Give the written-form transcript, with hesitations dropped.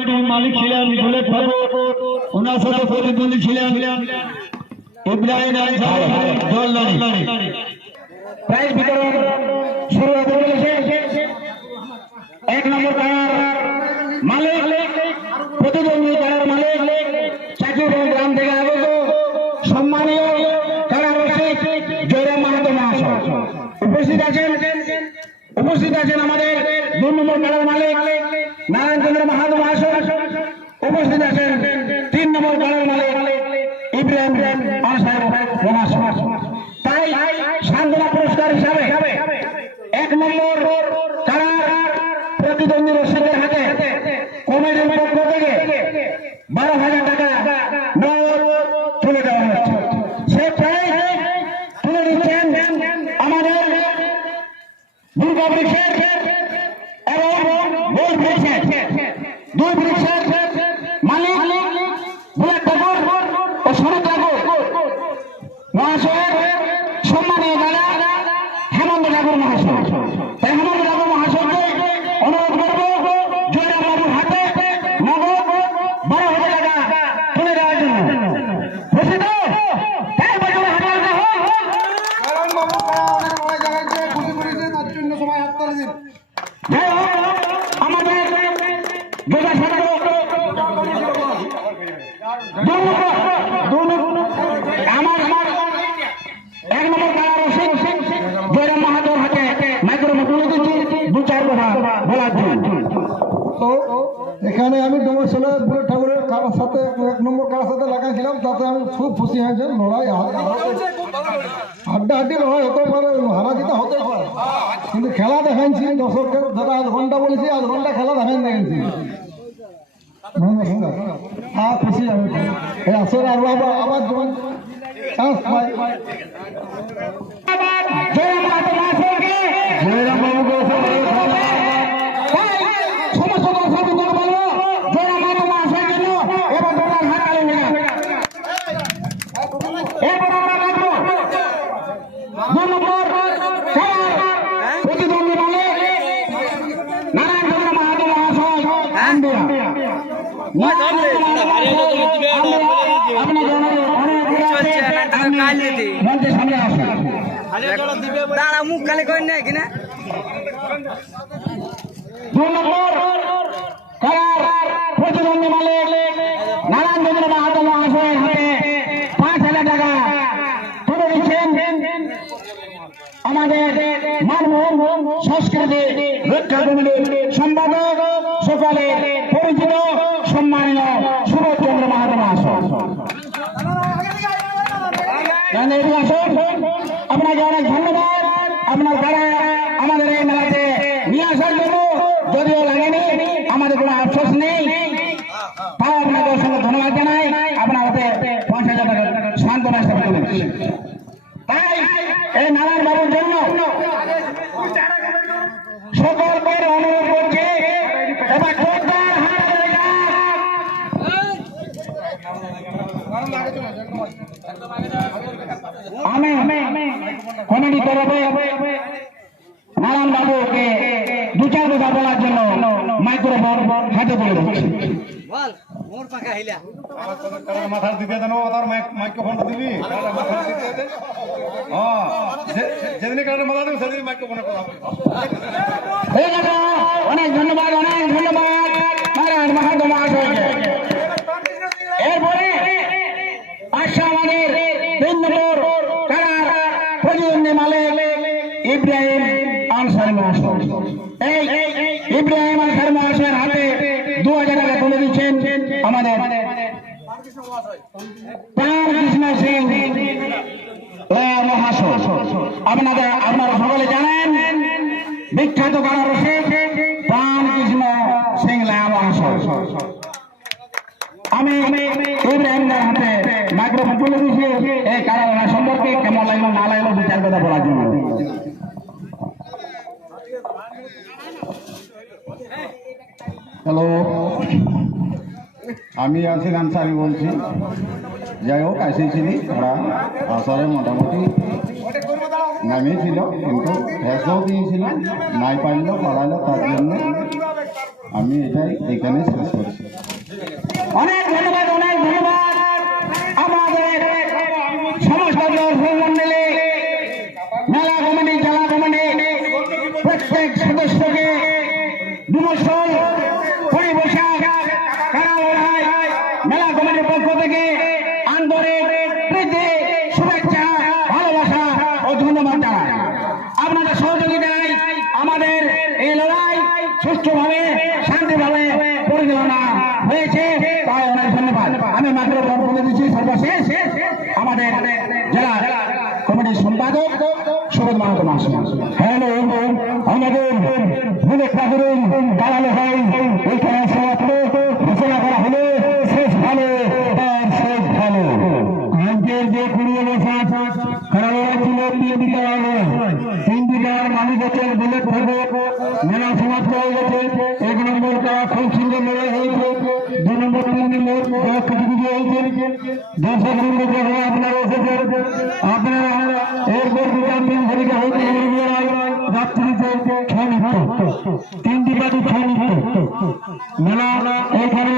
কমিটির মালিক ছিলেন বুলেট ঠাকুর, ওনার সাথে প্রতিদ্বন্দ্বী ছিলেন ইব্রাহিম জলদারি। প্রাইজ বিতরণ শুরু হতে চলেছে। 1 নম্বর কারার মালিক, প্রতিদ্বন্দ্বী কারার মালিক চাকিরপুর গ্রাম থেকে আগত সম্মানীয় কারার রসিক জয়রাম মাহাতো মহাশয় উপস্থিত আছেন আমাদের 2 নম্বর কারার মালিক নারায়ণ চন্দ্র মাহাতো মহাশয়, উপস্থিত আছেন 3 নম্বর কারার মালিক ইব্রাহিম আনসার মহাশয়। তাই সান্ত্বনা পুরস্কার হিসাবে 1 নম্বর কারার প্রতিদ্বন্দ্বী রসিকের হাতে কমিটির পক্ষ থেকে 12,000 টাকা নগদ তুলে দেওয়া হচ্ছে। সে প্রাইজ তুলে দিচ্ছেন আমাদের দুর্গা বৃক্ষের এবং গোল বৃক্ষের 2 বৃক্ষের মালিক বুলেট ঠাকুর ও শরৎ ঠাকুর মহাশয়ের সম্মানীয় দাদা হেমন্ত ঠাকুর মহাশয়। তাই হেমন্ত ঠাকুর মহাশয়কে অনুরোধ করবো জয়রাম বাবুর হাতে নগদ 12,000 টাকা তুলে দেওয়ার জন্য। খুশি তো? তাই বছর হাতে হাতে হোক। যাই হোক, আমাদের যোগা ছাত্র আমার 1 নম্বর কারার রসিক জয়রাম মাহাতোর হাতে মাইক্রোফোন তুলে দিচ্ছি 2-4 কথা বলার জন্য। তো এখানে আমি ডোমেশনের বুলেট ঠাকুরের কারার সাথে 1 নম্বর কারার সাথে লাগাইছিলাম, তাতে আমি খুব খুশি হয়েছে। লড়াই হাড্ডাহাড্ডি লড়াই হতে পারে, হারা জিতা হতে পারে, কিন্তু খেলা দেখাইছি দর্শককে, যেটা 1 ঘন্টা বলেছি 1 ঘন্টা খেলা দেখাইছি। হ্যাঁ, খুশি আমি এই আসলে আরো আবার যখন চান্স পাই জয়রাম মাহাতো মহাশয়কে জয়রাম বাবুকে সমস্ত দর্শকবৃন্দ বলবো জয়রাম মাহাতো মহাশয়ের জন্য এবার তোমার হাত তালি হয়ে যাবে। এরপর আমরা দেখবো 2 নম্বর কারার প্রতিদ্বন্দ্বী মালিক নারায়ণ চন্দ্র মাহাতো মহাশয় আন্দিয়া। মঞ্চের সামনে আসুন। তারা মুখ খালি করে নেয় কিনা 2 নম্বর কারার প্রতিদ্বন্দ্বী মালিক নারায়ণ চন্দ্র মাহাতো মহাশয়ের হাতে 5,000 টাকা তুলে দিচ্ছেন আমাদের মানভূম সংস্কৃতি রক্ষা কমিটির সম্পাদক সকলে পরিচিত সম্মানীয় সুবোধ চন্দ্র মাহাতো মহাশয়। আপনাকে অনেক ধন্যবাদ আপনার দ্বারা আমাদের এই মেলাতে নিয়ে আসার জন্য। যদিও লাগেনি, আমাদের কোনো আফসোস নেই, তাও আপনাকে অসংখ্য ধন্যবাদ জানাই। আপনার হাতে 5,000 টাকা সান্ত্বনা হিসাবে তুলে দিচ্ছি। তাই এই নারায়ণ বাবুর জন্য সকলকে অনুরোধ করছি এবার জোরদার হাত হয়ে যাক। আমি কমিটি তরফে নারায়ণ বাবুকে 2-4 কথা বলার জন্য মাইক্রোফোন হাতে তুলে দিচ্ছি। বল মোর পাকা হিলা মাথা দিতে দেন, তার মাইক্রোফোনটা দিবি যেদিন কারণে মাথা দেবো সেদিন মাইক্রোফোনে কথা অনেক ধন্যবাদ, অনেক ধন্যবাদ নারায়ণ মাহাতো মহাশয়কে। এরপরে আসছে আমাদের 3 নম্বর কারার প্রতিদ্বন্দ্বী মালিক ইব্রাহিম আনসার মহাশয়। এই ইব্রাহিম আনসার মহাশয়ের হাতে 2,000 টাকা তুলে দিচ্ছেন আমাদের প্রাণকৃষ্ণ সিং মহাশয়। আপনারা সকলে জানেন বিখ্যাত কারার রসিক প্রাণকৃষ্ণ সিং মহাশয়। আমি ইব্রাহিমদের হাতে মাইক্রোফোন তুলে দিচ্ছি এই কারাগার সম্পর্কে কেমন লাগলো না লাগলো 2-4 কথা বলার জন্য। হ্যালো, আমি আসিফ আনসারি বলছি। যাই হোক, এসেছিলি ওরা আসরে মোটামুটি নামিয়েছিল, কিন্তু হেসেও দিয়েছিল, নাই পারলো পারালো, তার জন্য আমি এটাই এখানে শেষ করছি। অনেক ধন্যবাদ আমাদের সমস্ত মন্ডলী মেলা কমিটি জেলা কমিটি প্রত্যেক সদস্যকে বিমর্শন পরিবেশক কারা লড়াই মেলা কমিটির পক্ষ থেকে আন্তরিক প্রীতি শুভেচ্ছা ভালোবাসা ও ধন্যবাদ জানাই। আপনাদের সহযোগিতায় আমাদের এই লড়াই সুষ্ঠুভাবে শান্তিভাবে পরিচালনা হয়েছে, তাই অনেক ধন্যবাদ। আমি মাত্র বলে দিচ্ছি সর্বশেষ আমাদের জেলা কমিটির সম্পাদক সুবোধ মাহাতো মহাশয়। হ্যালো, আমাদের বুলেট ঠাকুরের দালালো হয় এইখানে সমাপ্ত ঘোষণা করা হলো শেষ ভালো তার শেষ ভালো। আজকের যে কুড়িয়ে বসা খারাপ ছিল 3 বিঘা 3 বিঘার মালিক হচ্ছেন বুলেট ঠাকুর। মেলা সমাপ্ত হয়ে গেছে। 1 নম্বর তারা খুব সুন্দর লড়াই হয়েছে। 2 নম্বর 3 নম্বর কিছু হয়েছে। দর্শক বৃন্দ যখন আপনারা এসেছেন, আপনারা এরপর 2-3 ঘটিকা হয়েছে রাত্রি চলছে 6 মিনিট 3টি বাজে 6 মিনিট মেলা এখানে